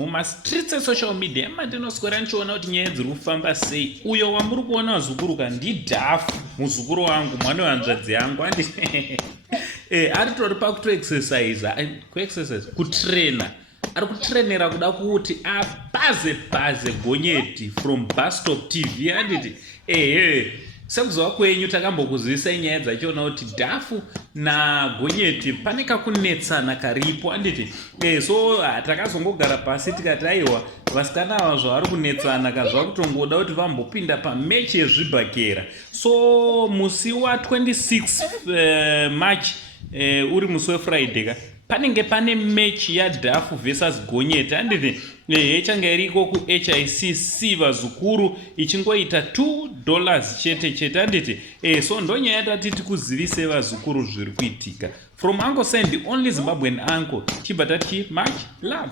mumastreets esocial media mandinoswera ndichiona kuti nyaya dziri kufamba sei. Uyo wamuri kuona wazukuruka ndidhafu muzukuru wangu, mwana wehanzvadzi yangu anditi aritori pakutoexercisa kutraina, ari kutrenera kuda kuti apaze gonyeti from Bus-Stop TV anditi sekuzova kwenyu takambokuzivisai nyaya dzachiona kuti dhafu nagonyeti pane kakunetsana karipo anditi so takazongogara pasi tikati aiwa vasikana ava zvavari kunetsana kazva kutongoda kuti vambopinda pamechi yezvibhakera. So musi wa26 March uri musi wefriday ka panenge pane mechi yadhafu versus gonyeti anditi ichange iriko kuHICC vazukuru ichingoita $2 chete anditi so ndonyaya yatatiti kuzivise vazukuru zviri kuitika. From Uncle Sandy, only Zimbabwean uncle, chibva tati much love.